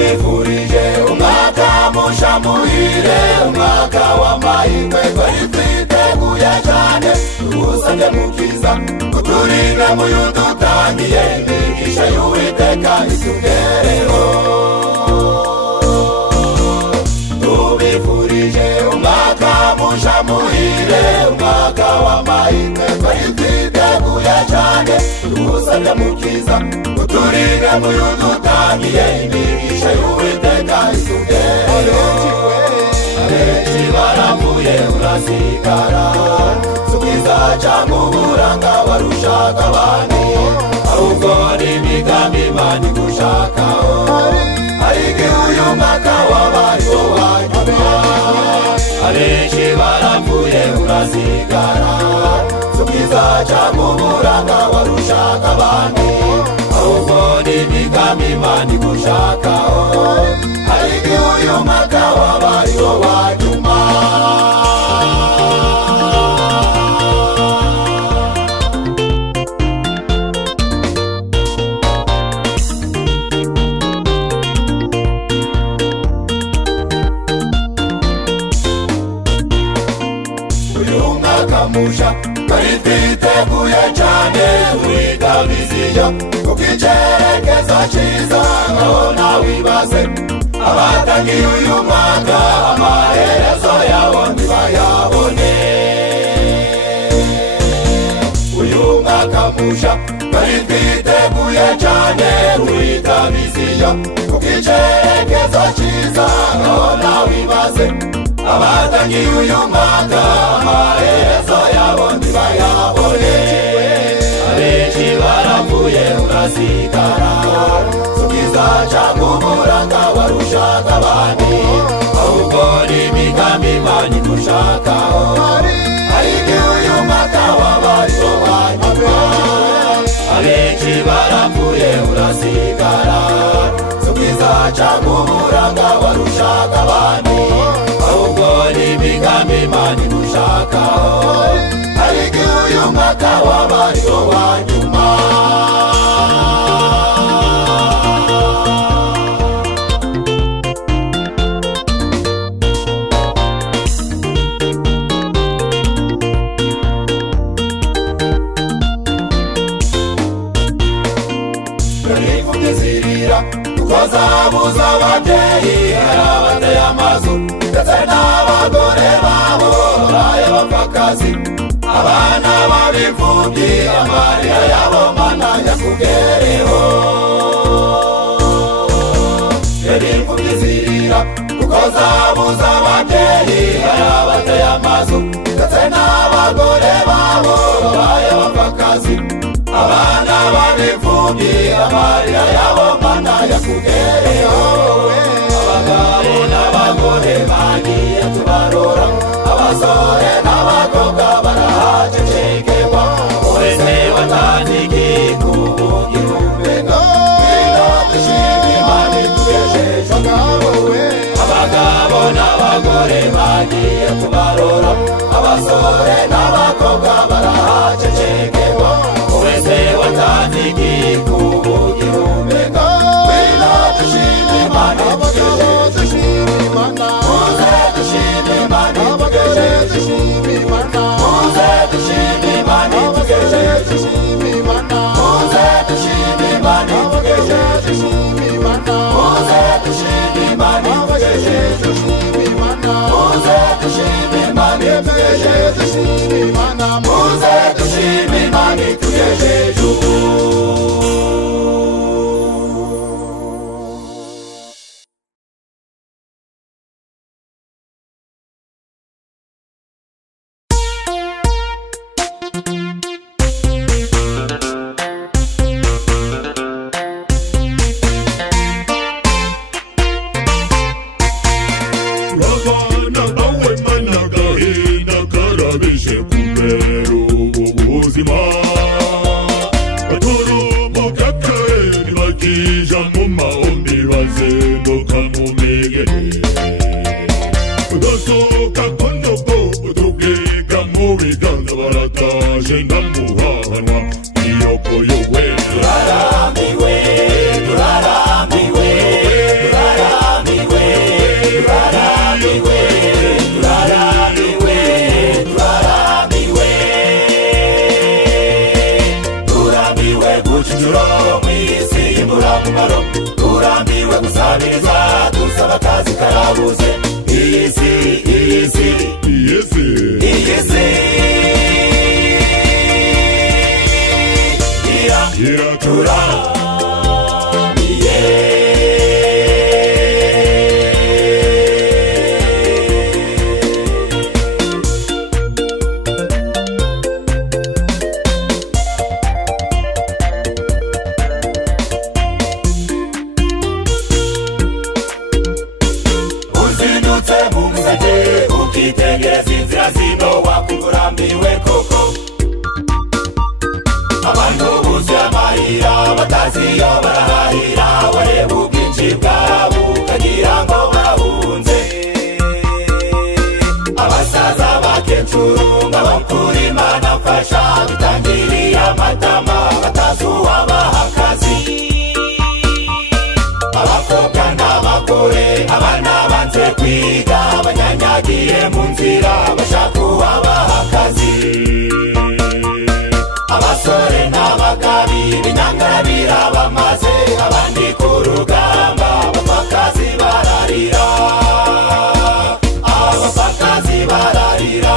tubifurije umwaka musha muhire, umwaka w'amahirwe twari twiteguye cyane. Tugusabye mukiza uturinde mu yudutangiye, imigisha y'Uwiteka itugereho. Tubifurije umwaka musha muhire, umwaka w'amahirwe twari twiteguye cyane. Tugusabye mukiza uturinde mu yudutangiye, imigisha y'Uwiteka itugereho. Abenshi barapfuye urasigara, subiza cyangwa uburanga warushaga abandi, ahubwo n'imigambi Imana igushakaho. Ariko uyu mwaka wabaye uwanyuma. Abenshi barapfuye urasigara, subiza cyangwa uburanga warushaga abandi, ahubwo n'imigambi Imana igushakaho. Ariko uyu mwaka wabaye uwanyuma. Musha twari twiteguye cyane, twiga viziyo kuko icyerekezo cyiza. Ngaho nawe wibaze abatangiye uyu mwaka, amaherezo yabo ntibayabone. Uyu mwaka musha twari twiteguye cyane, twiga viziyo kuko icyerekezo cyiza. Ngaho nawe wibaze abatangiye uyu mwaka, amaherezo yabo ntibayabone. Abenshi barapfuye urasigara, subiza cyangwa uburanga warushaga abandi, ahubwo n'imigambi Imana igushakaho. Ariko uyu mwaka wabaye uwanyuma. Abenshi barapfuye urasigara, subiza cyangwa uburanga warushaga abandi, ahubwo n'imigambi Imana igushakaho. Ariko uyu mwaka wabaye uwanyuma. Imfubyi zirira kuko zabuze ababyeyi, hari abateye amazu ndetse n'abagore babo babaye abapfakazi. Abana b'imfubyi amarira yabo Mana yakugereho. Imfubyi zirira kuko zabuze ababyeyi, hari abateye amazu ndetse n'abagore babo babaye abapfakazi. Abana b'imfubyi amarira yabo Mana yakugereho. Abagabo n'abagore bagiye tubarora, abasore n'abakobwa barahacecekebwa. Wese watangiye kubugira umbega, ngwino dushime Imana itugejeje ngaho. Abagabo n'abagore bagiye tubarora, abasore n'abakobwa barahacecekebwa. Wese watangiye kubugira umbega, ngwino dushime Imana itugejeje. Muze dushime Imana itugejeje. Muze dushime Imana itugejeje. Muze dushime Imana itugejeje. Muze dushime Imana itugejeje. Muze dushime Imana itugejeje. Muze dushime Imana itugejeje. mw'isi y'imburamumaro turambiwe gusabiriza dusaba akazi karabuze iyi si iraturamiye uzindutse mu museke ukitegereza inzira zino wakurambiwe koko abantu buzuye amarira batazi iyo barahahira wareba ubwinshi bwabo ukagira ngo barahunze abasaza bakecuru ngabakura Imana mfasha bitangiriye amatama batazi uwabaha akazi abakobwa n'abagore abana banze kwiga banyanyagiye mu nzira bashaka uwabaha akazi abasore n'abagabi b'inyangarabira bamaze abandi ku rugamba abapfakazi bararira abapfakazi bararira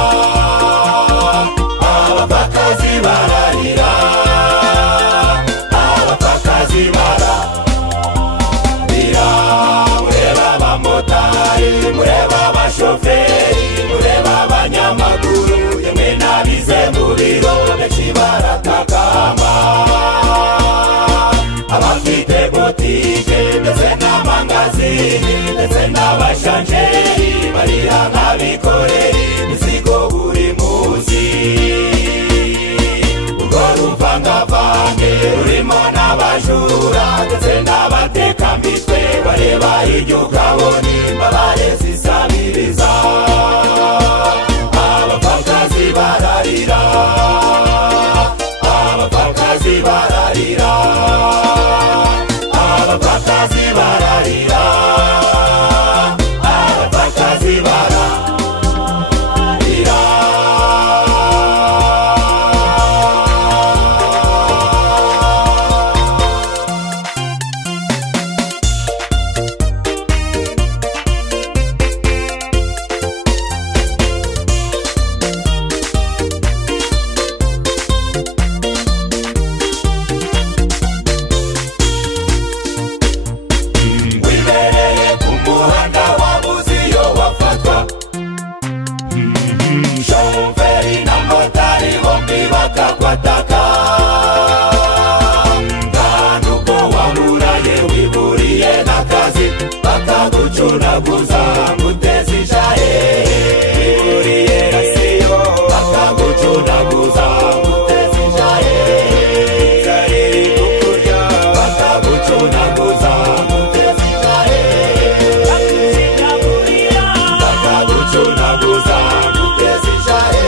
abapfakazi bararira abapfakazi bararira mureba abamotari mureba abashoferi mureba abanyamaguru yemwe n'abize mu biro benshi baratakamba abafite botike ndetse n'amangazini ndetse n'abashanjeri barira nk'abikorera imizigo buri munsi urwo ruvangavange rurimo n'abajura ndetse n'abatekamitwe bareba hirya ukabona imbabare zisabiriza abapfakazi bararira abapfakazi bararira abapfakazi bararira abapfakazi bararira bakakwataka nganuko waburaye wiburiye n'akazi bakagucunaguza nguteze ishahe wiburiye rasiyo bakagucunaguza nguteze ishahe zariri kukurya bakagucunaguza nguteze ishahe bakagucunaguza nguteze ishahe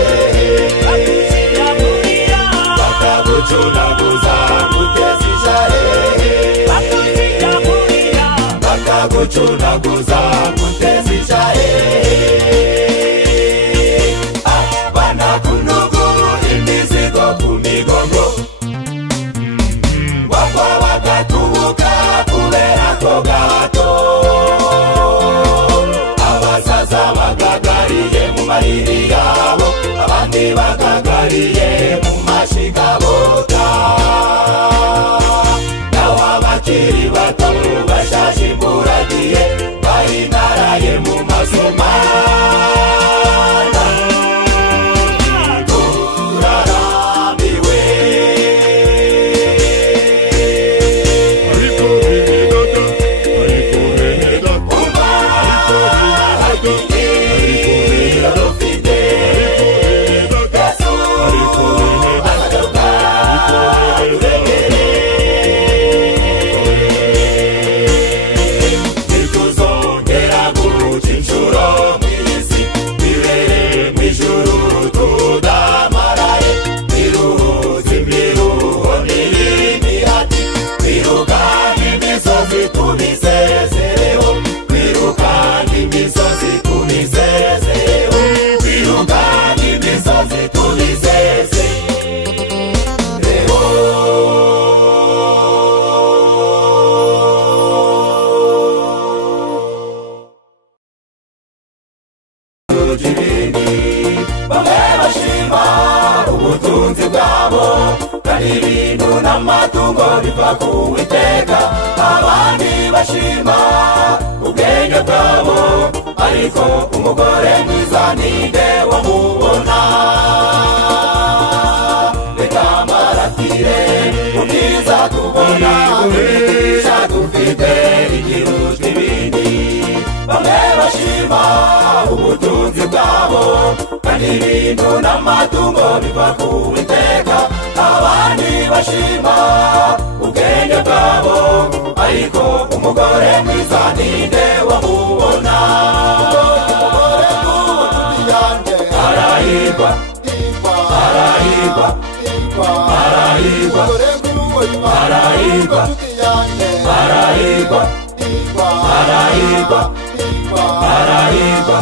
bakagucunaguza nguteze ishahe bakagucunaguza nguteze ishahe abana kunugu imizigo ku migongo bagwa bagatubuka kubera ko gahato abasaza bagagariye mu mariri yabo abandi bagagariye mu mashigabota naho abakiri bato bashaje imburagihe barinaraye mu masomana turarambiwe ariko umva hakikira rufite Yesu azagaruka biva ku Uwiteka abandi bashima ubwenge bwabo ariko umugore mwiza ninde wamubona reka maratire ubwiza tubona imigisha dufite ikirushwa ibindi bamwe bashima ubutunzi bwabo kandi ibintu n'amatungo biva ku Uwiteka abandi bashima ubwenge bwabo ariko umugore mwiza ninde wamubona umugore w'ubucuti yanjye arahirwa arahirwa arahirwa arahirwa arahirwa arahirwa arahirwa arahirwa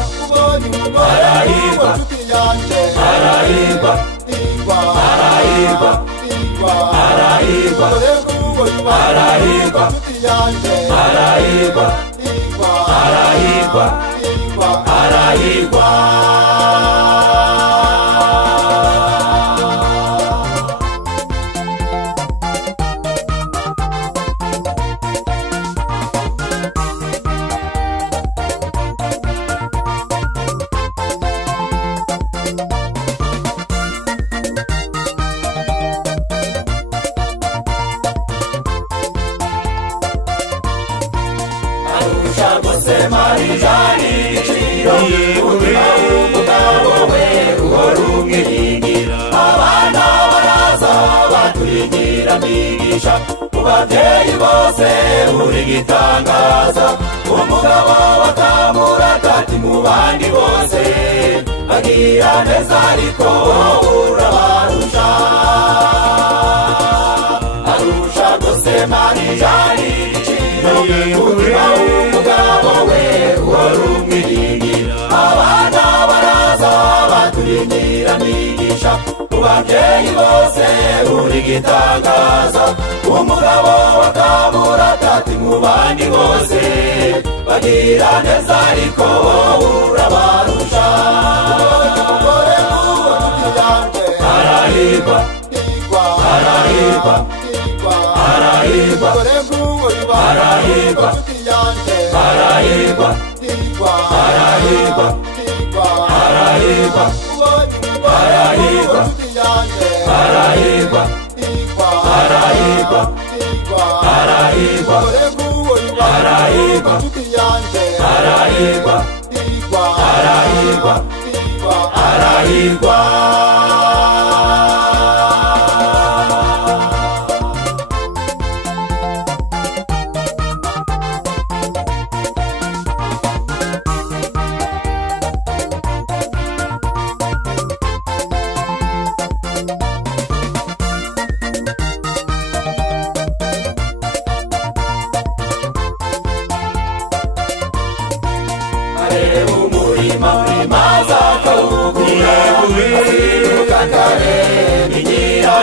arahirwa arahirwa arahirwa arahirwa arahirwa arahirwa arahirwa marijani igiciro umutima w'umugabo we uhora umwiringira abana baraza baturigira migisha mu babyeyi bose uri gitangaza umugabo bakamura kati mu bandi bose bagira neza ariko urabarusha arusha rwose marijani igiciro umutima w'umugabo we uhora umwiringira abana baraza baturigira migisha mu babyeyi bose uri gitangaza umugabo bakamura kati mu bandi bose bagira neza ariko urabarusha umugore w'ubucuti yanjye arahirwa arahirwa arahirwa arahirwa arahirwa arahirwa arahirwa arahirwa arahirwa arahirwa arahirwa arahirwa arahirwa arahirwa arahirwa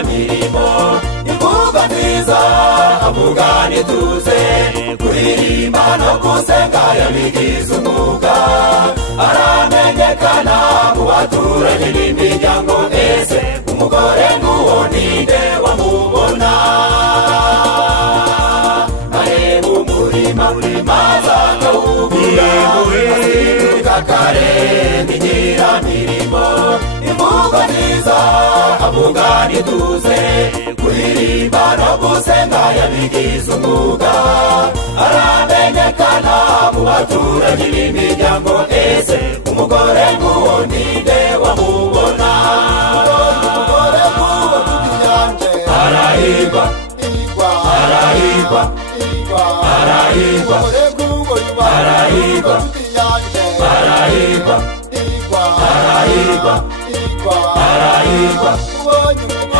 mirimo imvuga nziza avuga nituze kuririmba no gusenga yabigize umwuga aramenyekana mu baturage n'imiryango ese umugore n'uwo ninde wamubona areba umurima maze akawugura azinduka kare n'igira mirimo imvuga nziza avuga nituze kuririmba no gusenga yabigize umwuga aramenyekana mu baturage n'imiryango ese umugore nk'uwo ninde wamubona umugore nk'uwo nshuti yanjye arahirwa arahirwa arahirwa arahirwa arahirwa arahirwa arahirwa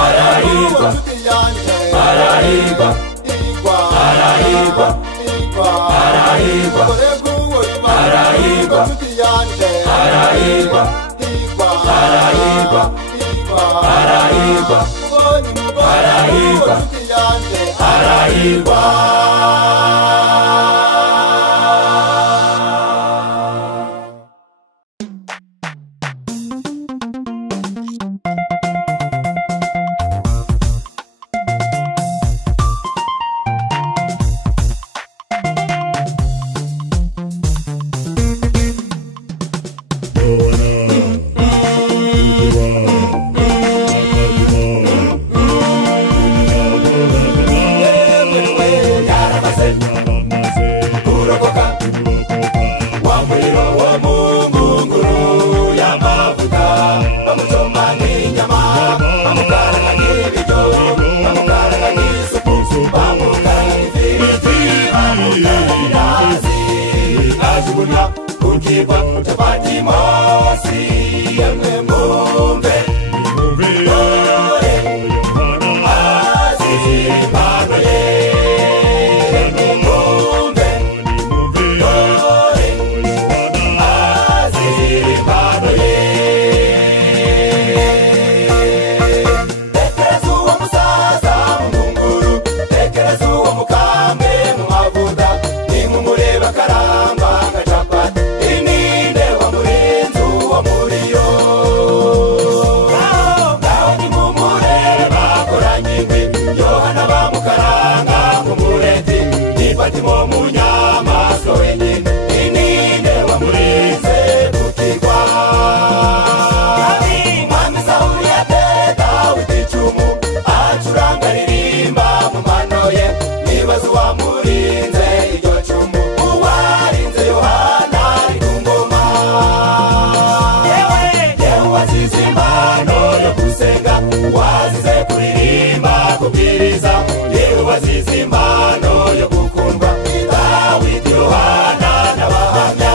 arahirwa arahirwa arahirwa arahirwa arahirwa arahirwa arahirwa arahirwa arahirwa arahirwa kurokoka wa muriro wo mu ngunguru y'amavuta bamucoma nk'inyama bamukaranga nk'ibiryo bamukaranga nk'isupu bamukaranga nk'ifiriti bamukaranga indazi ajugunya ku kirwa cya Patimosi yemwe mwumve Patimo munyamaswa wenyine ininde wamurinze kukigwa Mwami Sawuli yateta w'igicumu acuranga ririmba mu mano ye nibaza uwamurinze iryo cumu uwarinze Yohana ari ku ngoma yewe wazize impano yo gusenga wazize kuririmba kubwiriza yewe wazize impano yo gukundwa Dawidi Yohana n'abahamya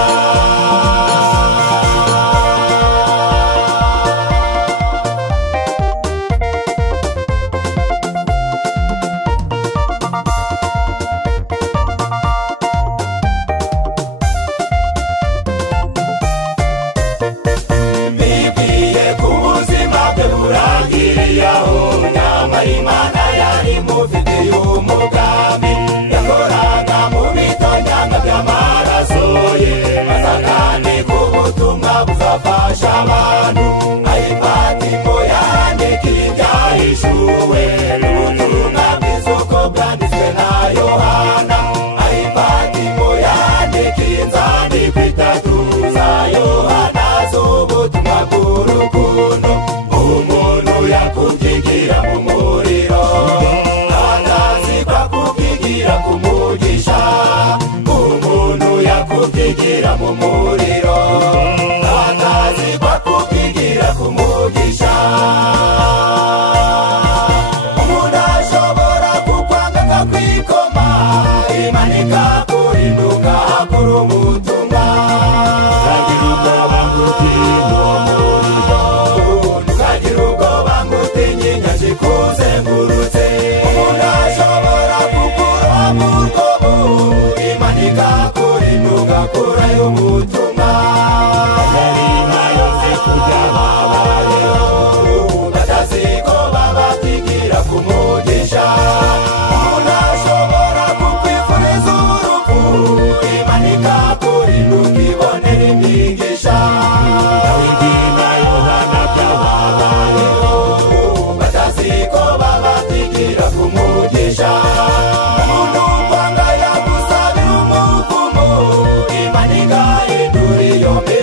bibwiye ku buzima bwe burangiriye aho nyamara Imana yari imufitiye umugambi yakoraga mu bitonyanga by'amaraso ye maze akandika ubutumwa buzafasha abantu ari Patimo yandikiye ibyahishuwe n'ubutumwa bwiza uko bwanditswe na Yohana ari Patimo yandikiye inzandiko 3 za Yohana z'ubutumwa bw'urukundo umuntu yakubyigira mu muriro atazikwa kubyigira ku mugisha umuntu yakubyigira mu muriro atazikwa kubyigira ku mugisha umuntu ashobora kukwanga akakwikoma imanika kurinduka kuri umutumwa kagira ubwoba ngutinya umuriro kagira ubwoba ngutinya inyaji kuzengurutse umuntu ashobora kukuroha mu rwobo imanika kurinduka kuri umutumwa Marina yose kujya babayeho bataziko bababyigira ku mugisha umuntu ashobora kukwifuriza urupfu imanika kurinduka ibonera imigisha Dawidi na Yohana byababayeho bataziko bababyigira ku mugisha umuntu kwanga yagusabira umuvumo imanika induri yombi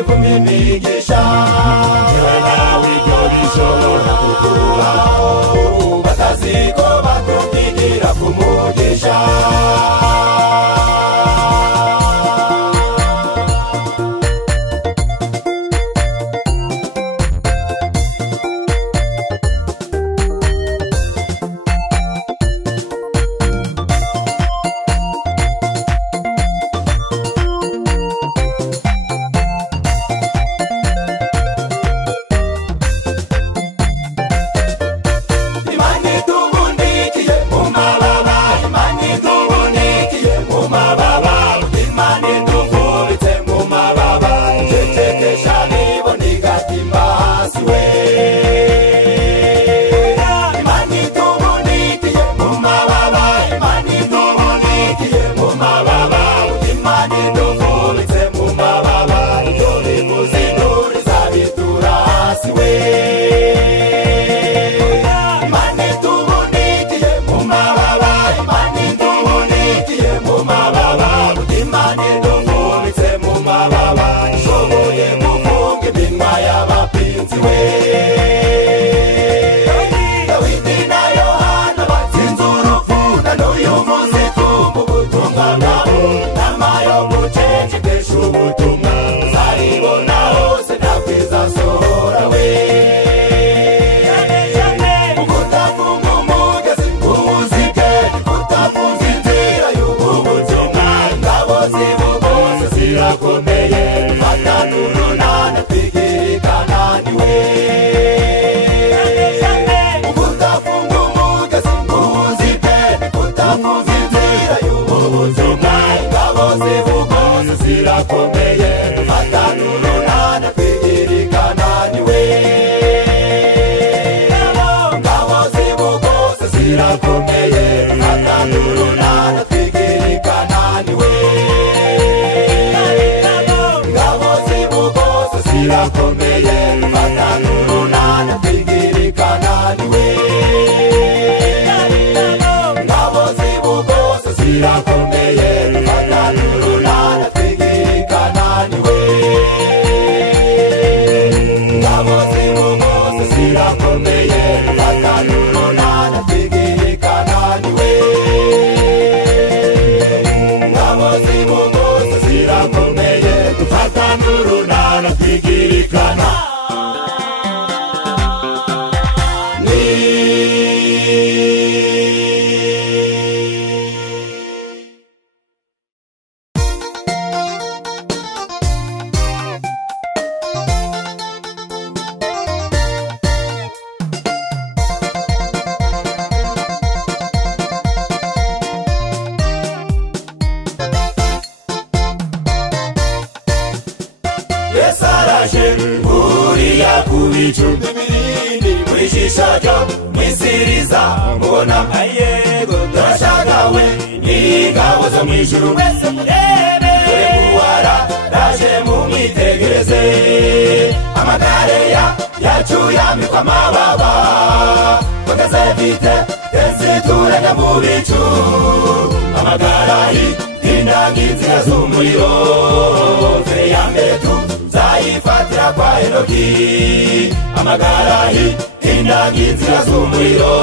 zirakomeye dufatane urunana twigirikana niwe ngabo z'ibugose zirakomeye dufatane urunana twigirikana niwe ngabo z'ibugose zirakomeye dufatane urunana twigirikana niwe ngabo z'ibugose zirakomeye dufatane urunana twigirikana niwe ngabo z'ibugose zirakomeye dufatane urunana twigirikana niwe ngabo z'ibugose zirakomeye dufatane urunana twigirikana yesaraje uriya kubicu imirindi mwishisha ryo mwisiriza mubona ayego turashagawe n'ingabo zo mwijuru mwese murebe kuwara raje mumwitegereze amagare yacu yambikwa amababa bageze vite tenzituranya mu bicu amagarahi indanginzira z'umuriro fere ya mbere tuzayifatira kwa Enoki amagarahi indanginzira z'umuriro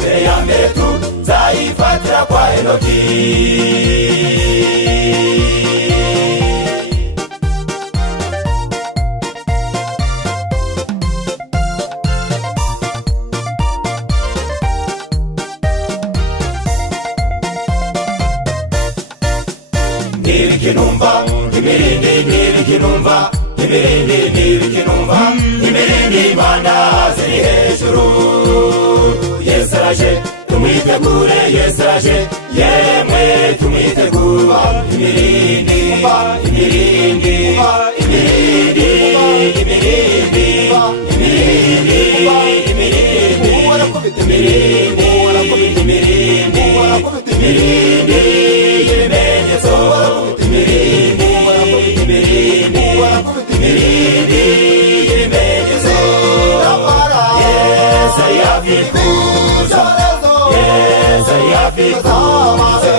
fere ya mbere tuzayifatira kwa Enoki Nibikinumva imirindi nibikinumva imirindi nibikinumva imirindi imana ziri hejuru yesaraje tumwitegure yesaraje yemwe tumwitegura imirindi imirindi imirindi imirindi imirindi imirindi imirindi imirindi imirindi ibimenyetso imirindi imirindi imirindi ibimenyetso yesa yafikuza yesa yafikuza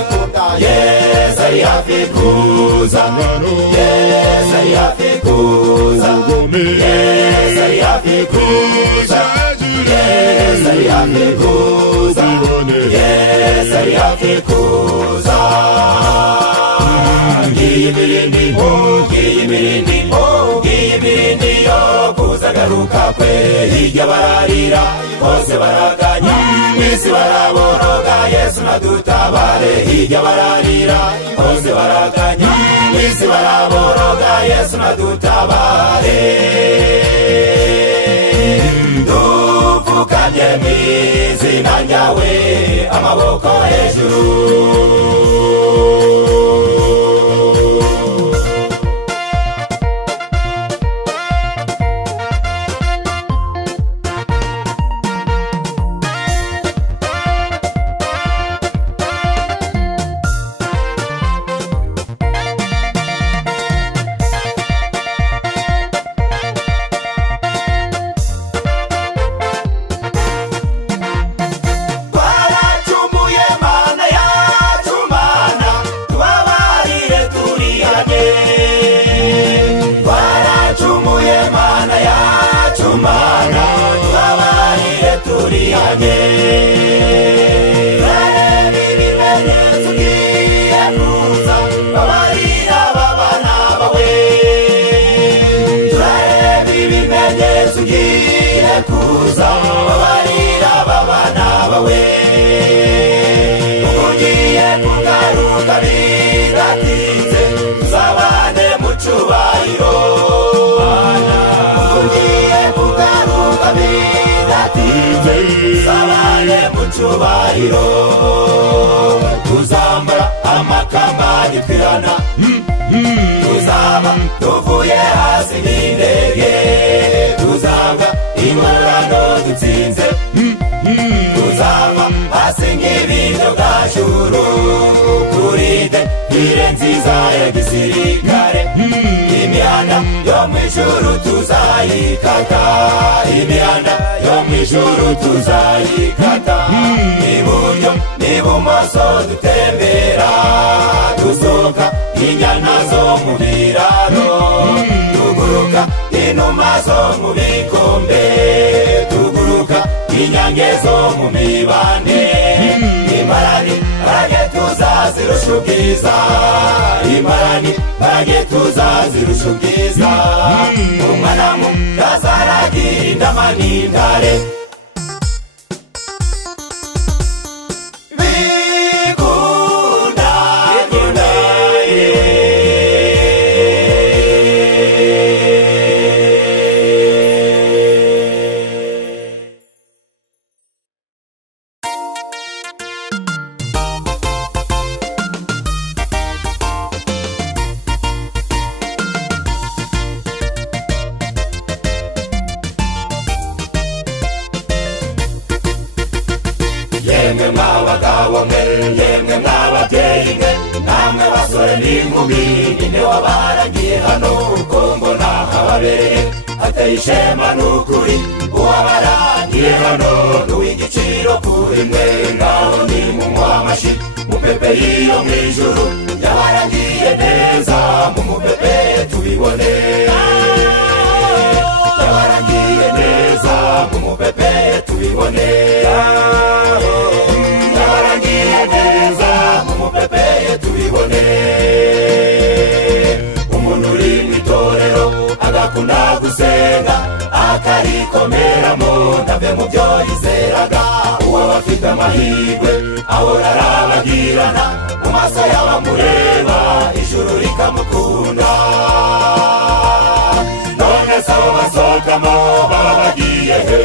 yesa yafikuza yesa yafikuza yesa yafikuza yesa yafikuza yesa yafikuza imirindi yo kuzagaruka kwe hirya bararira bose baraganya mwisi baraboroga yesu nadutabare hirya bararira bose baraganya mwisi baraboroga yesu nadutabare dupfukamye mw'izina ryawe amaboko hejuru kuza babarira babana bawe ugiye kugaruka bidatinze tuzabane mu cyubahiro ugiye kugaruka bidatinze tuzabane mu cyubahiro tuzambara amakamba nitwirana ijuru kuride ire nziza ya gisirikare imihanda yo mw'ijuru tuzayikata imihanda yo mw'ijuru tuzayikata iburyo n'ibumoso dutembera dusohoka inyana zo mu biraro tuguruka inuma zo mu bikombe tuguruka inyange zo mu mibande imparani barage tuzazirusha ubwiza imparani barage tuzazirusha ubwiza umwana mu kazaragira indama n'intare yemwe mwabagabo mwe yemwe mwababyeyi mwe namwe basore n'inkumi ninde wabaragiye hano uko mbona hababereye hateye ishema n'ukuri uwabaragiye hano n'uw'igiciro kuri mwe ngaho nimumuha amashyi mupepe y'iyo mw'ijuru yabaragiye neza mumupepe tubibone yabaragiye neza mumupepe tubibone umuntu uri mw'itorero agakunda gusenga akarikomeramo ntave mu byo yizeraga uwo bafite amahirwe ahora arabagirana mu maso y'abamureba ijuru rikamukunda none se abo basohokamo baba bagiye he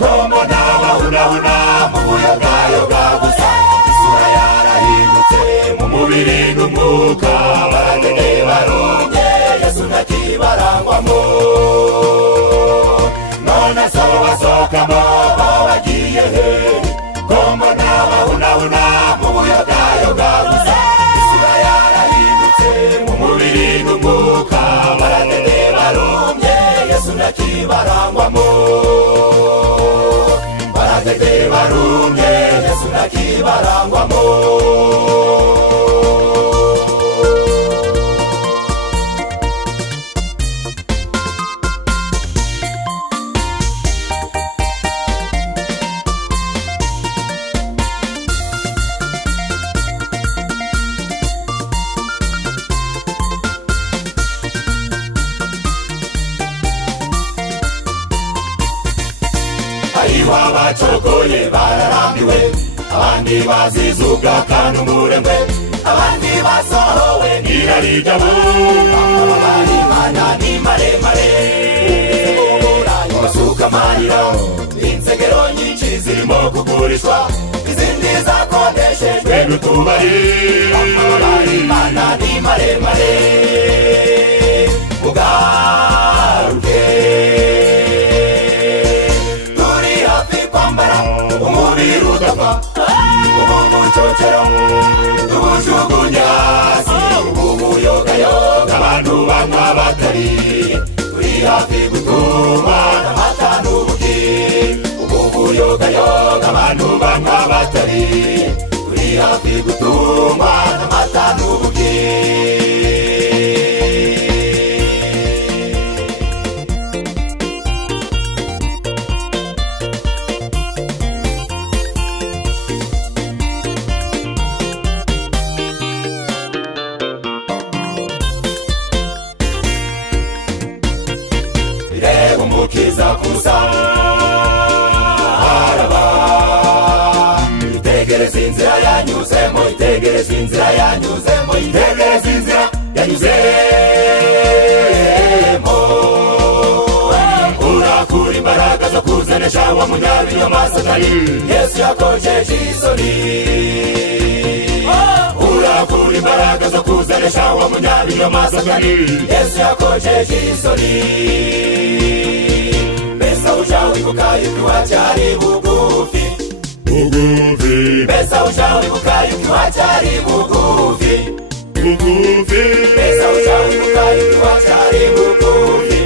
ko mbona bahunahuna mu buyogayoga gusa isura yarahindutse mu mubiri n'umwuka baragende barumye yesu ntakibarangwamo none se abo basohokamo baba bagiye he ko mbona bahunahuna mu buyogayoga gusa isura yarahindutse mu mubiri n'umwuka baragende barumye yesu ntakibarangwamo baragende barumye yesu ntakibarangwamo hariho abacogoye bararambiwe abandi bazizuga kandi umuremwe abandi basohowe n'irari ryabo Imana ni maremare basuka amarira insengero nyinshi zirimo kugurishwa izindi zakondeshejwe n'utubari Imana ni maremare mugaruke umubiri udapfa umucocero tubujugunyasi umuyogayoga abantu banywa batari turi hafi gutuma n'amata n'ubuki umuyogayoga abantu banywa batari turi hafi gutuma n'amata n'ubuki umukiza kusa haraba itegereza inzira yanyuzemo itegereza inzira yanyuzemo itegereza inzira yanyuzemo urakura imbaraga zo kuzanesha wa munyabinyoma satani yesu yakojeje isoni urakura imbaraga zo kuzanesha wa munyabinyoma satani yesu yakojeje isoni uja wibuka yuko wacyari bugufi bugufi mbese ushaka wibuka yuko iwacu ari bugufi bugufi mbese ushaka wibuka yuko iwacu ari bugufi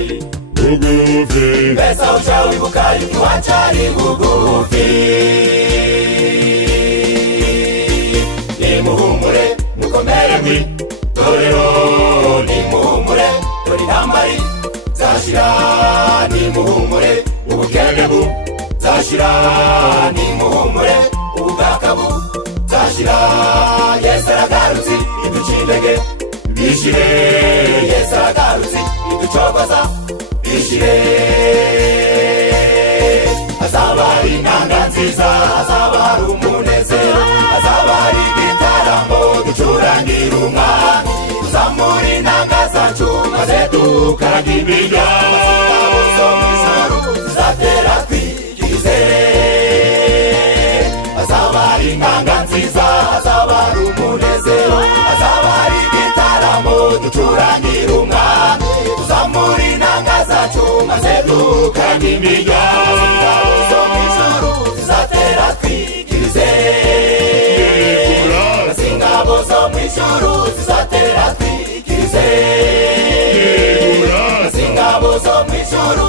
bugufi mbese ushaka wibuka yuko iwacu ari bugufi nimuhumure mukomere mw'itorero nimuhumure dore intambara zashira nimuhumure ubukene buzashira nimuhumure ubugaka buzashira Yesu aragarutse iduca intege bishire Yesu aragarutse iducogoza bishire hazaba hari inanga nziza hazaba hari umunezero hazaba hari igitaramo ducurangira umwami tuzamura inanga zacu maze dukaraga imiryango zo mw'ijuru zizatera twigirize hazaba hari inanga nziza hazaba hari umunezero hazaba hari igitaramo ducurangira umwami tuzamura inanga zacu maze dukaraga imiryango zo mw'ijuru zizatera twigirize ingabo zo mw'ijuru zizatera twigirize ingabo zo mw'ijuru